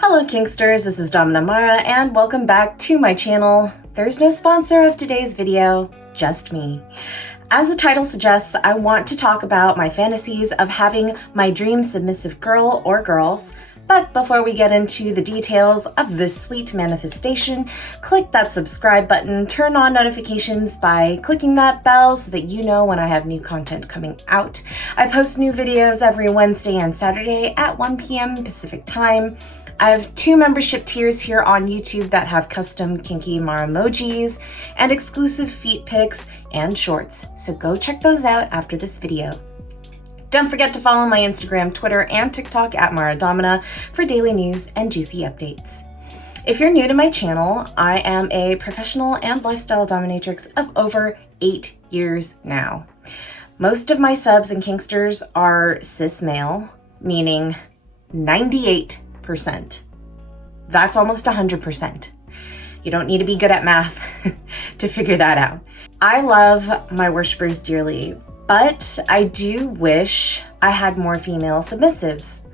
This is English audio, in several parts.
Hello Kinksters, this is Domina Mara and welcome back to my channel. There's no sponsor of today's video, just me. As the title suggests, I want to talk about my fantasies of having my dream submissive girl or girls. But before we get into the details of this sweet manifestation, click that subscribe button, turn on notifications by clicking that bell so that you know when I have new content coming out. I post new videos every Wednesday and Saturday at 1 p.m. Pacific time. I have 2 membership tiers here on YouTube that have custom kinky Mara emojis and exclusive feet pics and shorts, so go check those out after this video. Don't forget to follow my Instagram, Twitter, and TikTok at Mara Domina for daily news and juicy updates. If you're new to my channel, I am a professional and lifestyle dominatrix of over 8 years now. Most of my subs and kinksters are cis-male, meaning 98%. That's almost 100%. You don't need to be good at math to figure that out. I love my worshipers dearly, but I do wish I had more female submissives.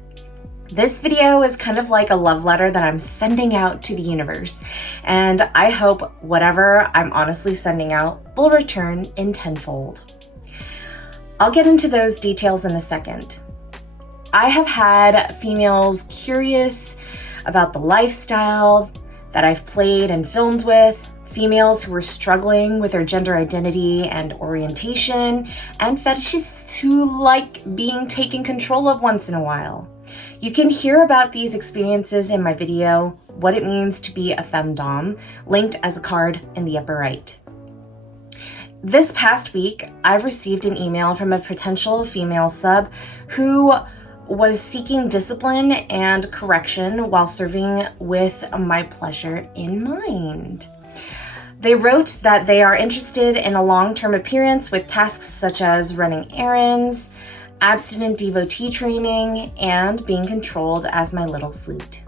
This video is kind of like a love letter that I'm sending out to the universe, and I hope whatever I'm honestly sending out will return in tenfold. I'll get into those details in a second. I have had females curious about the lifestyle that I've played and filmed with, females who are struggling with their gender identity and orientation, and fetishists who like being taken control of once in a while. You can hear about these experiences in my video, What It Means to Be a Femdom, linked as a card in the upper right. This past week, I've received an email from a potential female sub who was seeking discipline and correction while serving with my pleasure in mind. They wrote that they are interested in a long-term appearance with tasks such as running errands, abstinent devotee training, and being controlled as my little sleuth.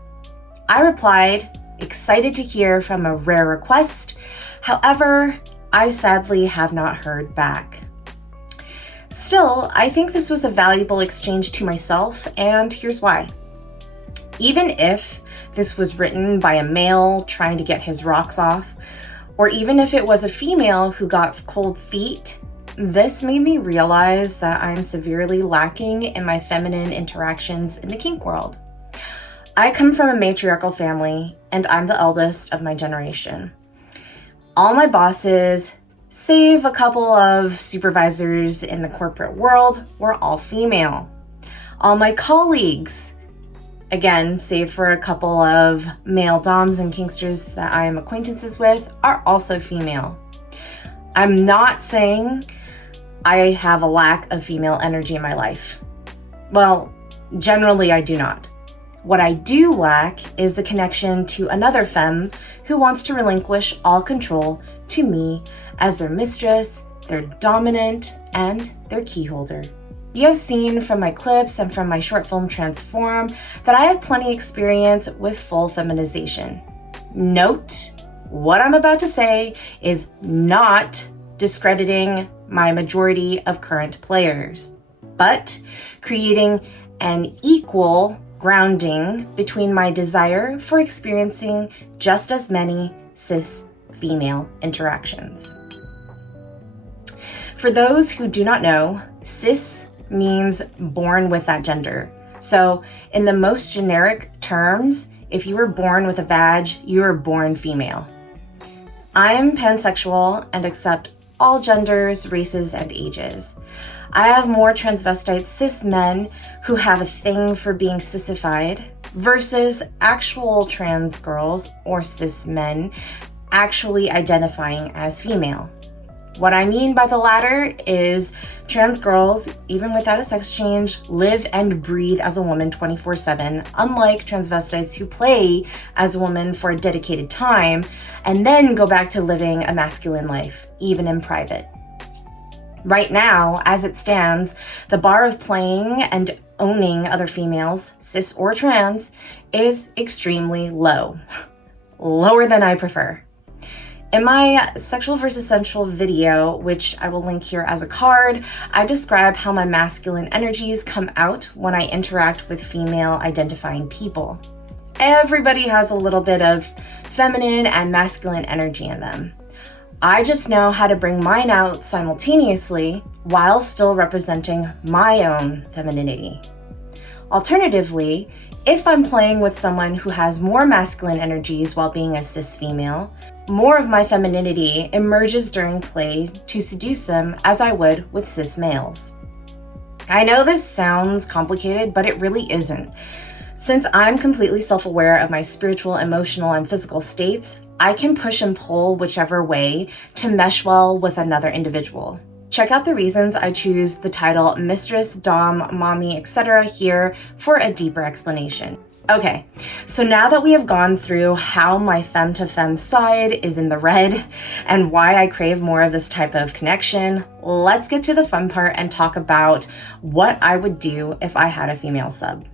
I replied, excited to hear from a rare request. However, I sadly have not heard back. Still, I think this was a valuable exchange to myself, and here's why. Even if this was written by a male trying to get his rocks off, or even if it was a female who got cold feet, this made me realize that I'm severely lacking in my feminine interactions in the kink world. I come from a matriarchal family, and I'm the eldest of my generation. All my bosses, save a couple of supervisors in the corporate world, were all female. All my colleagues, again, save for a couple of male doms and kinksters that I am acquaintances with, are also female. I'm not saying I have a lack of female energy in my life. Well, generally I do not. What I do lack is the connection to another femme who wants to relinquish all control to me as their mistress, their dominant, and their key holder. You have seen from my clips and from my short film Transform that I have plenty experience with full feminization. Note, what I'm about to say is not discrediting my majority of current players, but creating an equal grounding between my desire for experiencing just as many cis female interactions. For those who do not know, cis means born with that gender. So in the most generic terms, if you were born with a vag, you were born female. I am pansexual and accept all genders, races, and ages. I have more transvestite cis men who have a thing for being sissified versus actual trans girls or cis men actually identifying as female. What I mean by the latter is trans girls, even without a sex change, live and breathe as a woman 24/7, unlike transvestites who play as a woman for a dedicated time and then go back to living a masculine life, even in private. Right now, as it stands, the bar of playing and owning other females, cis or trans, is extremely low. Lower than I prefer. In my Sexual versus Sensual video, which I will link here as a card, I describe how my masculine energies come out when I interact with female identifying people. Everybody has a little bit of feminine and masculine energy in them. I just know how to bring mine out simultaneously while still representing my own femininity. Alternatively, if I'm playing with someone who has more masculine energies while being a cis female, more of my femininity emerges during play to seduce them as I would with cis males. I know this sounds complicated, but it really isn't. Since I'm completely self-aware of my spiritual, emotional, and physical states, I can push and pull whichever way to mesh well with another individual. Check out the reasons I choose the title Mistress, Dom, Mommy, etc. here for a deeper explanation. Okay, so now that we have gone through how my femme to femme side is in the red and why I crave more of this type of connection, let's get to the fun part and talk about what I would do if I had a female sub.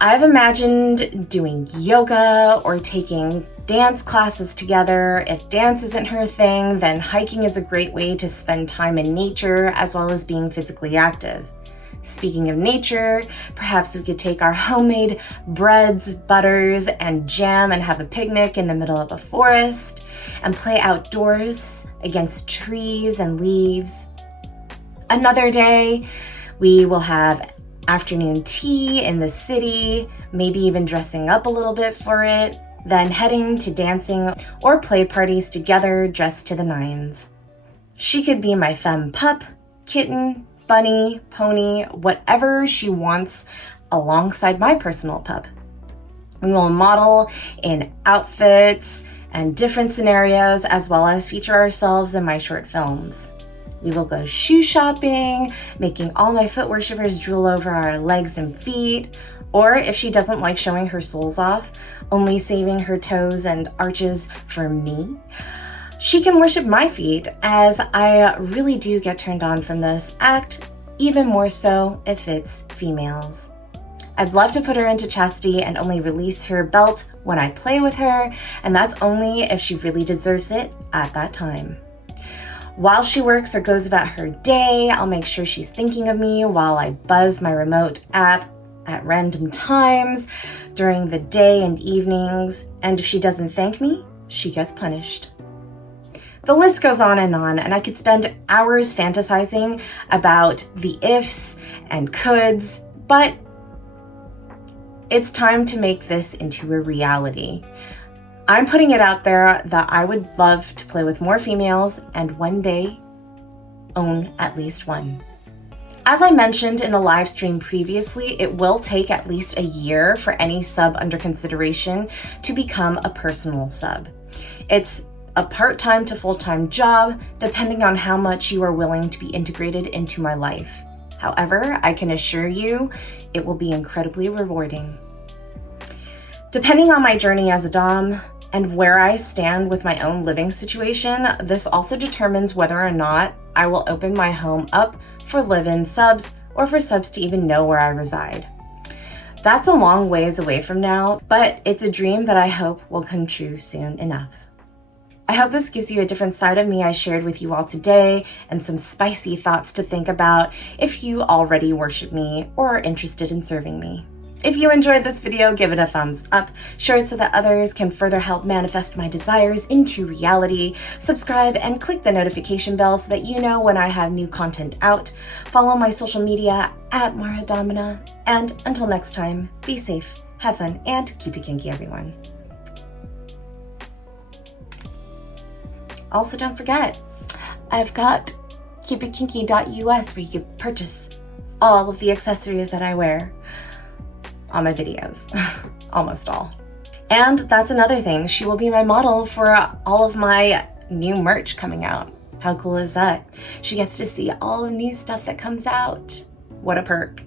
I've imagined doing yoga or taking dance classes together. If dance isn't her thing, then hiking is a great way to spend time in nature as well as being physically active. Speaking of nature, perhaps we could take our homemade breads, butters, and jam and have a picnic in the middle of a forest and play outdoors against trees and leaves. Another day, we will have afternoon tea in the city, maybe even dressing up a little bit for it, then heading to dancing or play parties together dressed to the nines. She could be my femme pup, kitten, bunny, pony, whatever she wants alongside my personal pup. We will model in outfits and different scenarios as well as feature ourselves in my short films. We will go shoe shopping, making all my foot worshipers drool over our legs and feet, or if she doesn't like showing her soles off, only saving her toes and arches for me, she can worship my feet, as I really do get turned on from this act, even more so if it's females. I'd love to put her into chastity and only release her belt when I play with her, and that's only if she really deserves it at that time. While she works or goes about her day, I'll make sure she's thinking of me while I buzz my remote app at random times during the day and evenings, and if she doesn't thank me, she gets punished. The list goes on, and I could spend hours fantasizing about the ifs and coulds, but it's time to make this into a reality. I'm putting it out there that I would love to play with more females and one day own at least one. As I mentioned in a live stream previously, it will take at least a year for any sub under consideration to become a personal sub. It's a part-time to full-time job, depending on how much you are willing to be integrated into my life. However, I can assure you it will be incredibly rewarding. Depending on my journey as a dom and where I stand with my own living situation, this also determines whether or not I will open my home up for live-in subs or for subs to even know where I reside. That's a long ways away from now, but it's a dream that I hope will come true soon enough. I hope this gives you a different side of me I shared with you all today and some spicy thoughts to think about if you already worship me or are interested in serving me. If you enjoyed this video, give it a thumbs up, share it so that others can further help manifest my desires into reality, subscribe and click the notification bell so that you know when I have new content out, follow my social media at Mara Domina, and until next time, be safe, have fun, and keep it kinky, everyone. Also, don't forget, I've got keepitkinky.us where you can purchase all of the accessories that I wear on my videos, almost all. And that's another thing, she will be my model for all of my new merch coming out. How cool is that? She gets to see all the new stuff that comes out. What a perk.